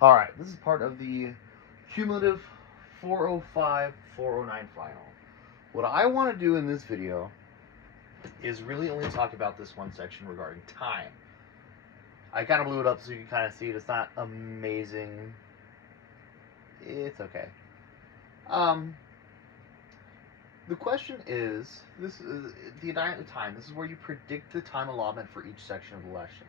Alright, this is part of the cumulative 405, 409 final. What I want to do in this video is really only talk about this one section regarding time. I kind of blew it up so you can kind of see it. It's not amazing. It's okay. Um, the question is, this is the time. This is where you predict the time allotment for each section of the lesson.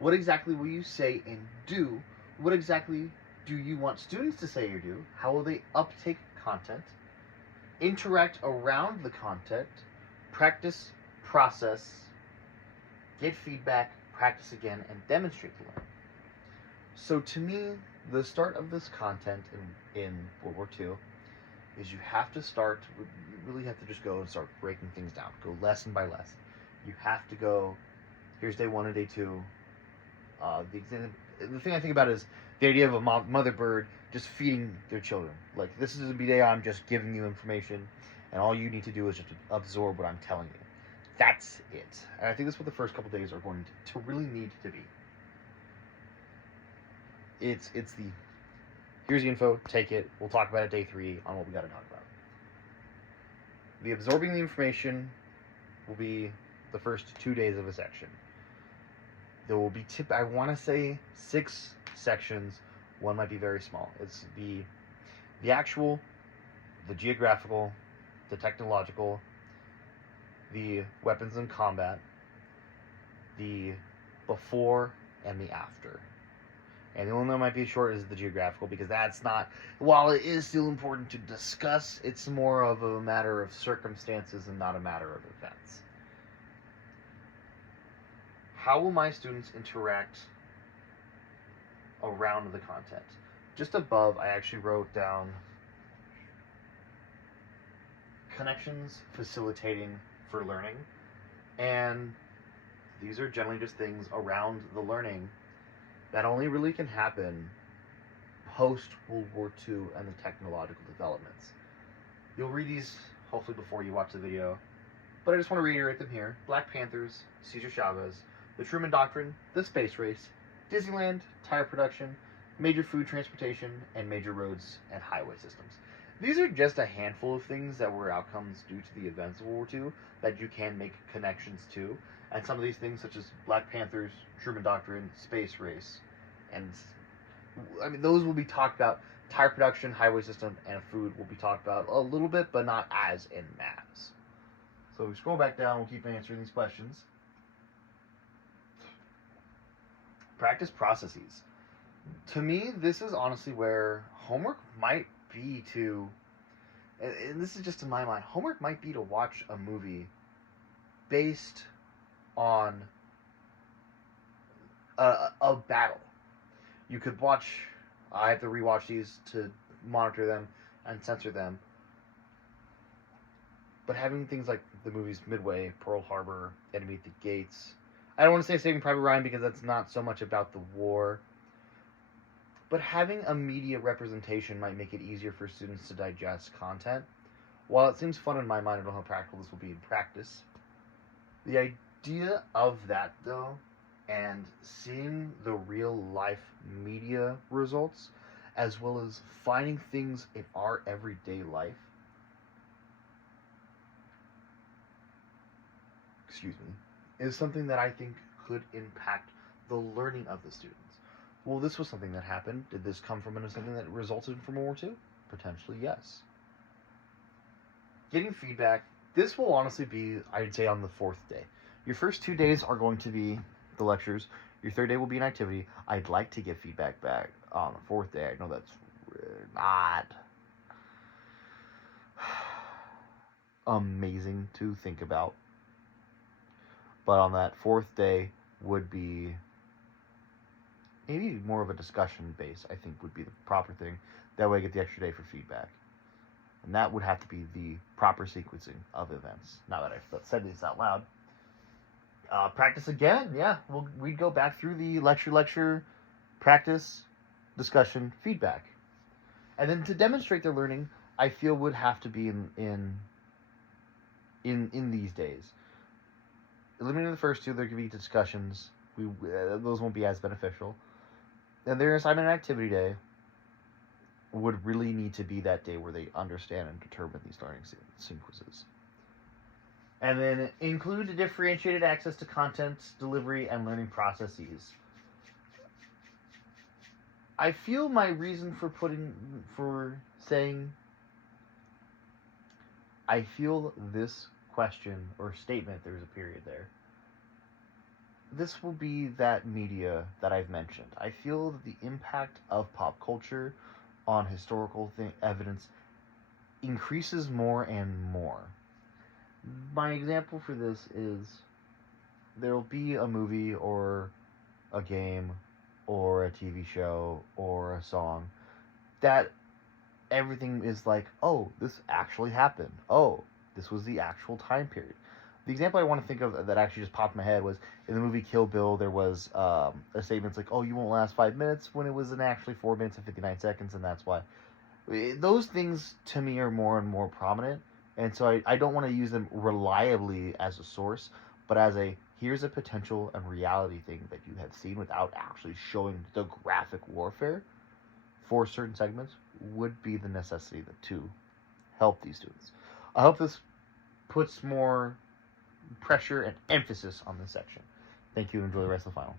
What exactly will you say and do? What exactly do you want students to say or do? How will they uptake content? Interact around the content? Practice, process, get feedback, practice again, and demonstrate the learning. So to me, the start of this content in World War II is you have to start, you really have to just go and start breaking things down. Go lesson by lesson. You have to go, here's day one and day two. The thing I think about is the idea of a mother bird just feeding their children. Like, this is a day I'm just giving you information, and all you need to do is just absorb what I'm telling you. That's it. And I think that's what the first couple days are going to really need to be. It's the, here's the info, take it, we'll talk about it day three on what we got to talk about. The absorbing the information will be the first 2 days of a section. There will be I want to say 6 sections. One might be very small. It's the actual, the geographical, the technological, the weapons and combat, the before and the after. And the only one that might be short is the geographical, because that's not, while it is still important to discuss, it's more of a matter of circumstances and not a matter of events. How will my students interact around the content? Just above, I actually wrote down connections facilitating for learning. And these are generally just things around the learning that only really can happen post World War II and the technological developments. You'll read these hopefully before you watch the video, but I just want to reiterate them here. Black Panthers, Cesar Chavez, the Truman Doctrine, the space race, Disneyland, tire production, major food transportation, and major roads and highway systems. These are just a handful of things that were outcomes due to the events of World War II that you can make connections to. And some of these things, such as Black Panthers, Truman Doctrine, space race, and I mean, those will be talked about. Tire production, highway system, and food will be talked about a little bit, but not as in mass. So we scroll back down, we'll keep answering these questions. Practice processes. To me, this is honestly where homework might be to, and this is just in my mind, homework might be to watch a movie based on a battle. You could watch, I have to rewatch these to monitor them and censor them, but having things like the movies Midway, Pearl Harbor, Enemy at the Gates, I don't want to say Saving Private Ryan because that's not so much about the war, but having a media representation might make it easier for students to digest content. While it seems fun in my mind, I don't know how practical this will be in practice. The idea of that, though, and seeing the real life media results, as well as finding things in our everyday life, is something that I think could impact the learning of the students. Well, this was something that happened. Did this come from something that resulted from World War II? Potentially, yes. Getting feedback. This will honestly be, I'd say, on the 4th day. Your first 2 days are going to be the lectures. Your 3rd day will be an activity. I'd like to get feedback back on the 4th day. I know that's not amazing to think about. But on that 4th day would be maybe more of a discussion base, I think would be the proper thing. That way I get the extra day for feedback. And that would have to be the proper sequencing of events. Now that I've said this out loud. Practice again, yeah. We'd go back through the lecture, practice, discussion, feedback. And then to demonstrate their learning, I feel would have to be in these days. Eliminating the first two, there could be discussions. Those won't be as beneficial. And their assignment and activity day would really need to be that day where they understand and determine these learning sequences. And then include differentiated access to content, delivery, and learning processes. I feel my reason for saying I feel this question or statement, there's a period there, this will be that media that I've mentioned. I feel that the impact of pop culture on historical evidence increases more and more. My example for this is there'll be a movie or a game or a TV show or a song that everything is like, oh, this actually happened. Oh, this was the actual time period. The example I want to think of that actually just popped in my head was in the movie Kill Bill, there was a statement like, oh, you won't last 5 minutes, when it was in actually 4 minutes and 59 seconds, and that's why. Those things, to me, are more and more prominent, and so I don't want to use them reliably as a source, but as a, here's a potential and reality thing that you have seen without actually showing the graphic warfare for certain segments would be the necessity to help these students. I hope this puts more pressure and emphasis on this section. Thank you. Enjoy the rest of the final.